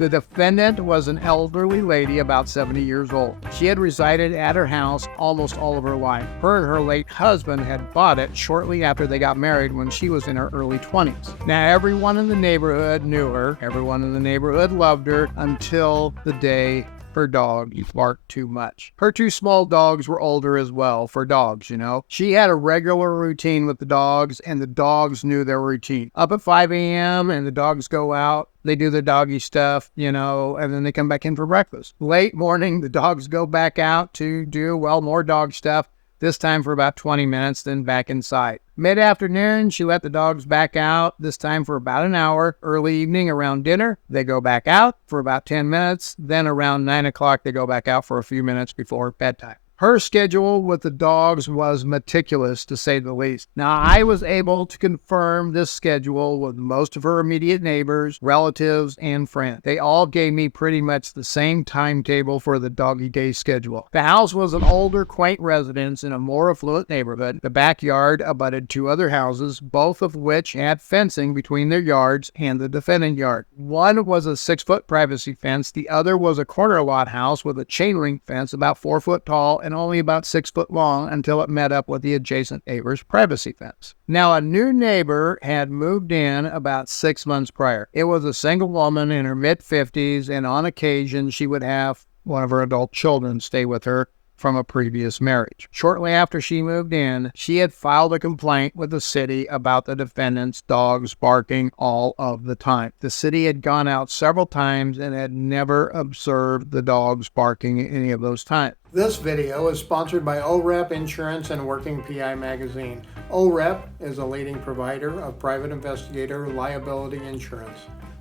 The defendant was an elderly lady about 70 years old. She had resided at her house almost all of her life. Her and her late husband had bought it shortly after they got married when she was in her early 20s. Now, everyone in the neighborhood knew her. Everyone in the neighborhood loved her until the day her dog barked too much. Her two small dogs were older as well, for dogs, you know. She had a regular routine with the dogs, and the dogs knew their routine. Up at 5 a.m. and the dogs go out. They do their doggy stuff, you know, and then they come back in for breakfast. Late morning, the dogs go back out to do, well, more dog stuff. This time for about 20 minutes, then back inside. Mid-afternoon, she let the dogs back out, this time for about an hour. Early evening, around dinner, they go back out for about 10 minutes. Then around 9 o'clock, they go back out for a few minutes before bedtime. Her schedule with the dogs was meticulous, to say the least. Now, I was able to confirm this schedule with most of her immediate neighbors, relatives, and friends. They all gave me pretty much the same timetable for the doggy day schedule. The house was an older, quaint residence in a more affluent neighborhood. The backyard abutted two other houses, both of which had fencing between their yards and the defendant yard. One was a 6-foot privacy fence. The other was a corner lot house with a chain link fence about 4 foot tall and only about 6 foot long until it met up with the adjacent neighbor's privacy fence. Now, a new neighbor had moved in about 6 months prior. It was a single woman in her mid-50s, and on occasion, she would have one of her adult children stay with her from a previous marriage. Shortly after she moved in, she had filed a complaint with the city about the defendant's dogs barking all of the time. The city had gone out several times and had never observed the dogs barking any of those times. This video is sponsored by OREP Insurance and Working PI Magazine. OREP is a leading provider of private investigator liability insurance.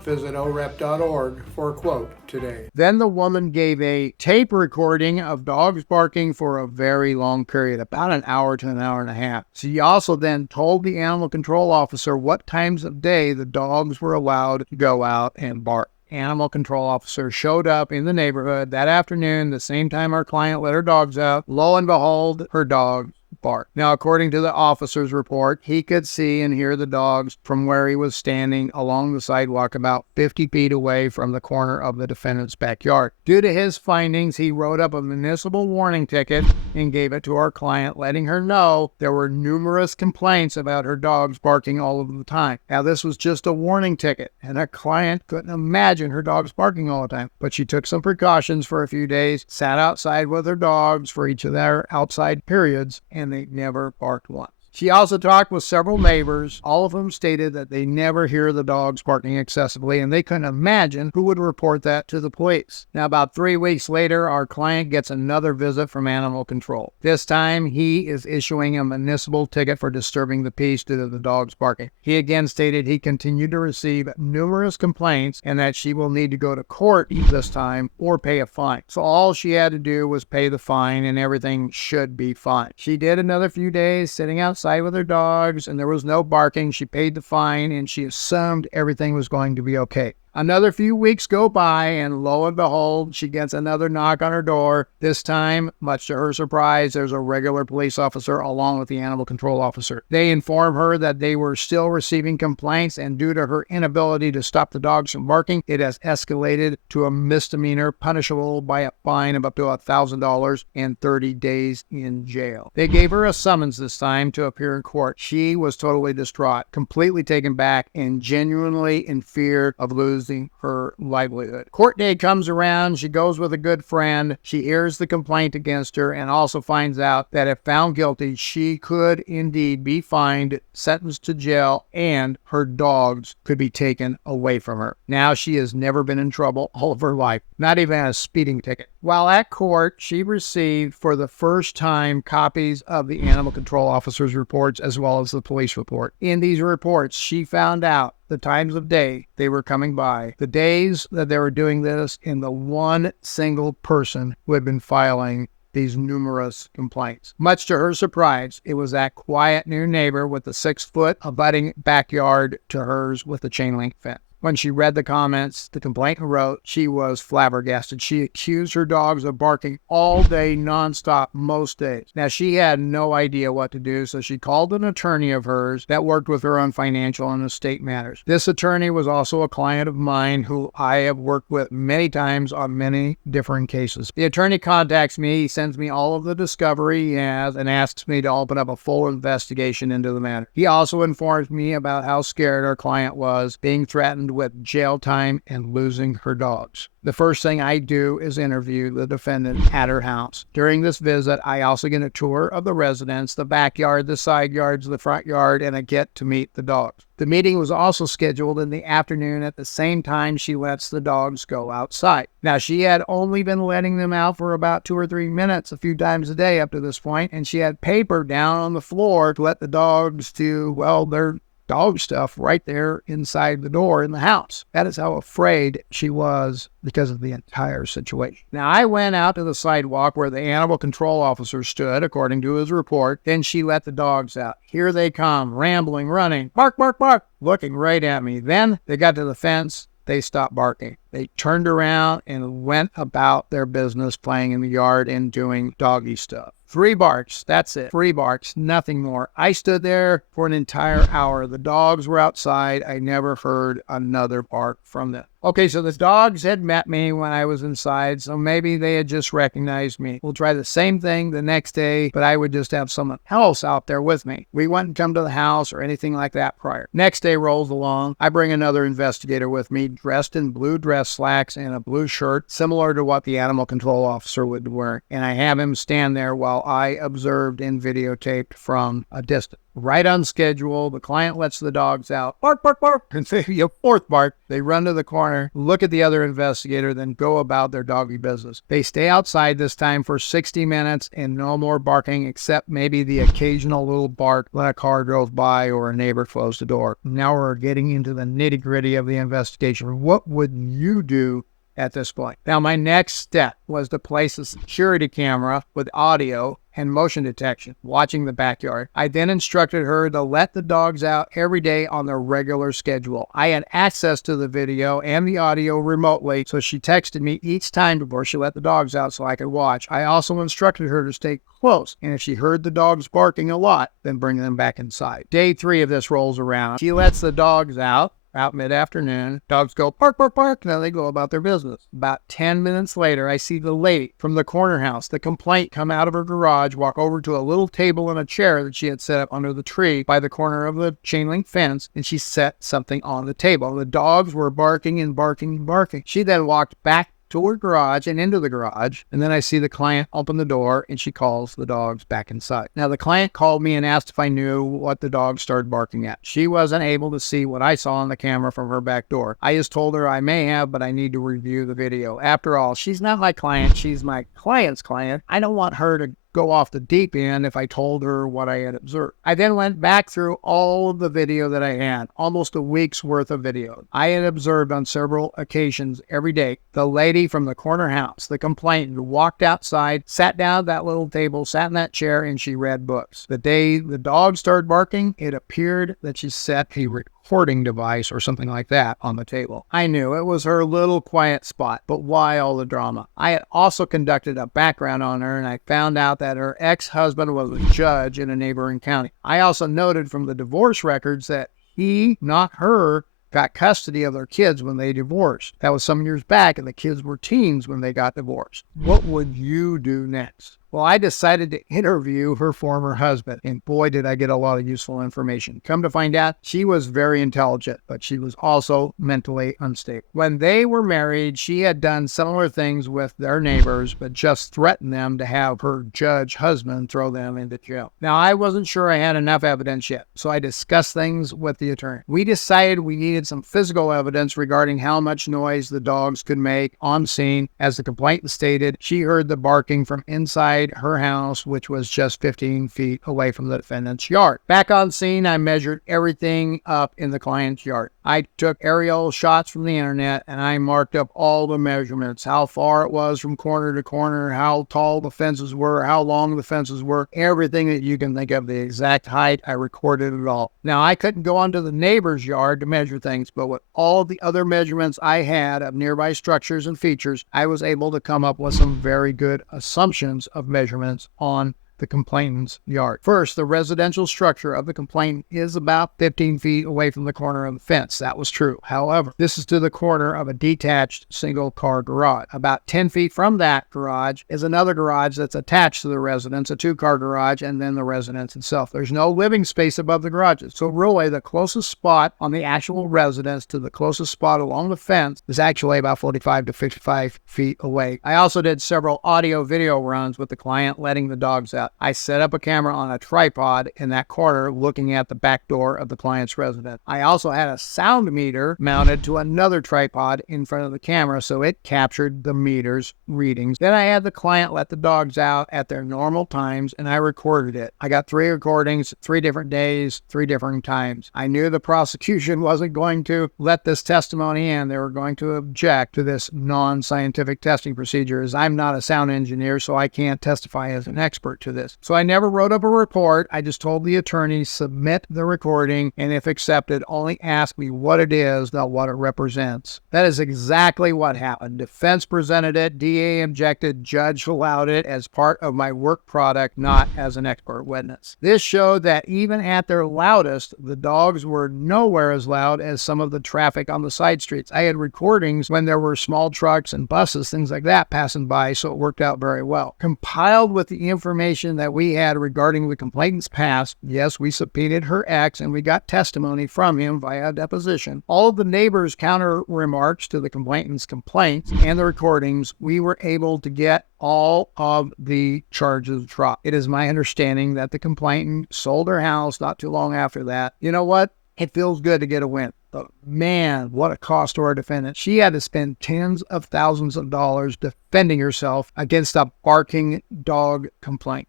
Visit orep.org for a quote today. Then the woman gave a tape recording of dogs barking for a very long period, about an hour to an hour and a half. She also then told the animal control officer what times of day the dogs were allowed to go out and bark. Animal control officer showed up in the neighborhood that afternoon, the same time our client let her dogs out. Lo and behold, her dog bark. Now, according to the officer's report, he could see and hear the dogs from where he was standing along the sidewalk about 50 feet away from the corner of the defendant's backyard. Due to his findings, he wrote up a municipal warning ticket and gave it to our client, letting her know there were numerous complaints about her dogs barking all of the time. Now, this was just a warning ticket, and our client couldn't imagine her dogs barking all the time, but she took some precautions for a few days, sat outside with her dogs for each of their outside periods, and they never barked once. She also talked with several neighbors. All of them stated that they never hear the dogs barking excessively, and they couldn't imagine who would report that to the police. Now, about 3 weeks later, our client gets another visit from animal control. This time, he is issuing a municipal ticket for disturbing the peace due to the dogs barking. He again stated he continued to receive numerous complaints and that she will need to go to court this time or pay a fine. So all she had to do was pay the fine, and everything should be fine. She did another few days sitting outside with her dogs, and there was no barking. She paid the fine, and she assumed everything was going to be okay. Another few weeks go by, and lo and behold, she gets another knock on her door. This time, much to her surprise, there's a regular police officer along with the animal control officer. They inform her that they were still receiving complaints, and due to her inability to stop the dogs from barking, it has escalated to a misdemeanor punishable by a fine of up to $1,000 and 30 days in jail. They gave her a summons this time to appear in court. She was totally distraught, completely taken back, and genuinely in fear of losing her livelihood. Court day comes around. She goes with a good friend. She hears the complaint against her and also finds out that if found guilty, she could indeed be fined, sentenced to jail, and her dogs could be taken away from her. Now she has never been in trouble all of her life, not even a speeding ticket. While at court, she received for the first time copies of the animal control officer's reports as well as the police report. In these reports, she found out the times of day they were coming by, the days that they were doing this, and the one single person who had been filing these numerous complaints. Much to her surprise, it was that quiet new neighbor with the 6-foot abutting backyard to hers with the chain link fence. When she read the comments the complainant wrote, she was flabbergasted. She accused her dogs of barking all day, nonstop, most days. Now, she had no idea what to do, so she called an attorney of hers that worked with her on financial and estate matters. This attorney was also a client of mine who I have worked with many times on many different cases. The attorney contacts me, he sends me all of the discovery he has, and asks me to open up a full investigation into the matter. He also informs me about how scared our client was, being threatened with jail time and losing her dogs. The first thing I do is interview the defendant at her house. During this visit, I also get a tour of the residence, the backyard, the side yards, the front yard, and I get to meet the dogs. The meeting was also scheduled in the afternoon at the same time she lets the dogs go outside. Now, she had only been letting them out for about 2 or 3 minutes a few times a day up to this point, and she had paper down on the floor to let the dogs do, well, their dog stuff right there inside the door in the house. That is how afraid she was because of the entire situation. Now, I went out to the sidewalk where the animal control officer stood, according to his report. Then she let the dogs out. Here they come, rambling, running, bark, bark, bark, looking right at me. Then they got to the fence. They stopped barking. They turned around and went about their business, playing in the yard and doing doggy stuff. 3 barks, that's it. 3 barks, nothing more. I stood there for an entire hour. The dogs were outside. I never heard another bark from them. Okay, so the dogs had met me when I was inside, so maybe they had just recognized me. We'll try the same thing the next day, but I would just have someone else out there with me. We wouldn't come to the house or anything like that prior. Next day rolls along. I bring another investigator with me, dressed in blue dress slacks and a blue shirt, similar to what the animal control officer would wear, and I have him stand there while I observed and videotaped from a distance. Right on schedule, the client lets the dogs out. Bark, bark, bark. And maybe a 4th bark. They run to the corner, look at the other investigator, then go about their doggy business. They stay outside this time for 60 minutes and no more barking except maybe the occasional little bark when a car drove by or a neighbor closed the door. Now we're getting into the nitty-gritty of the investigation. What would you do at this point? Now, my next step was to place a security camera with audio and motion detection, watching the backyard. I then instructed her to let the dogs out every day on their regular schedule. I had access to the video and the audio remotely, so she texted me each time before she let the dogs out so I could watch. I also instructed her to stay close, and if she heard the dogs barking a lot, then bring them back inside. Day 3 of this rolls around. She lets the dogs out mid-afternoon. Dogs go bark, bark, bark. Now they go about their business. About 10 minutes later, I see the lady from the corner house, the complaint, come out of her garage, walk over to a little table and a chair that she had set up under the tree by the corner of the chain link fence, and she set something on the table. The dogs were barking and barking and barking. She then walked back to her garage and into the garage, and then I see the client open the door and she calls the dogs back inside. Now, the client called me and asked if I knew what the dogs started barking at. She wasn't able to see what I saw on the camera from her back door. I just told her I may have, but I need to review the video. After all, she's not my client, she's my client's client. I don't want her to go off the deep end if I told her what I had observed. I then went back through all of the video that I had, almost a week's worth of video. I had observed on several occasions every day the lady from the corner house, the complainant, walked outside, sat down at that little table, sat in that chair, and she read books. The day the dog started barking, it appeared that she set a recording device or something like that on the table. I knew it was her little quiet spot, but why all the drama? I had also conducted a background on her, and I found out that her ex-husband was a judge in a neighboring county. I also noted from the divorce records that he, not her, got custody of their kids when they divorced. That was some years back, and the kids were teens when they got divorced. What would you do next? Well, I decided to interview her former husband, and boy, did I get a lot of useful information. Come to find out, she was very intelligent, but she was also mentally unstable. When they were married, she had done similar things with their neighbors, but just threatened them to have her judge husband throw them into jail. Now, I wasn't sure I had enough evidence yet, so I discussed things with the attorney. We decided we needed some physical evidence regarding how much noise the dogs could make on scene. As the complainant stated, she heard the barking from inside inside her house, which was just 15 feet away from the defendant's yard. Back on scene, I measured everything up in the client's yard. I took aerial shots from the internet and I marked up all the measurements, how far it was from corner to corner, how tall the fences were, how long the fences were, everything that you can think of, the exact height. I recorded it all. Now, I couldn't go onto the neighbor's yard to measure things, but with all the other measurements I had of nearby structures and features, I was able to come up with some very good assumptions of measurements on the complainant's yard. First, the residential structure of the complainant is about 15 feet away from the corner of the fence. That was true. However, this is to the corner of a detached single-car garage. About 10 feet from that garage is another garage that's attached to the residence, a two-car garage, and then the residence itself. There's no living space above the garages. So really, the closest spot on the actual residence to the closest spot along the fence is actually about 45 to 55 feet away. I also did several audio-video runs with the client letting the dogs out. I set up a camera on a tripod in that corner looking at the back door of the client's residence. I also had a sound meter mounted to another tripod in front of the camera so it captured the meter's readings. Then I had the client let the dogs out at their normal times and I recorded it. I got 3 recordings, 3 different days, 3 different times. I knew the prosecution wasn't going to let this testimony in. They were going to object to this non-scientific testing procedure, as I'm not a sound engineer, so I can't testify as an expert to this. So I never wrote up a report. I just told the attorney, submit the recording, and if accepted, only ask me what it is, not what it represents. That is exactly what happened. Defense presented it, DA objected, judge allowed it as part of my work product, not as an expert witness. This showed that even at their loudest, the dogs were nowhere as loud as some of the traffic on the side streets. I had recordings when there were small trucks and buses, things like that, passing by, so it worked out very well. Compiled with the information that we had regarding the complainant's past, yes, we subpoenaed her ex and we got testimony from him via deposition. All of the neighbors' counter remarks to the complainant's complaints and the recordings, we were able to get all of the charges dropped. It is my understanding that the complainant sold her house not too long after that. You know what? It feels good to get a win. But man, what a cost to our defendant. She had to spend tens of thousands of dollars defending herself against a barking dog complaint.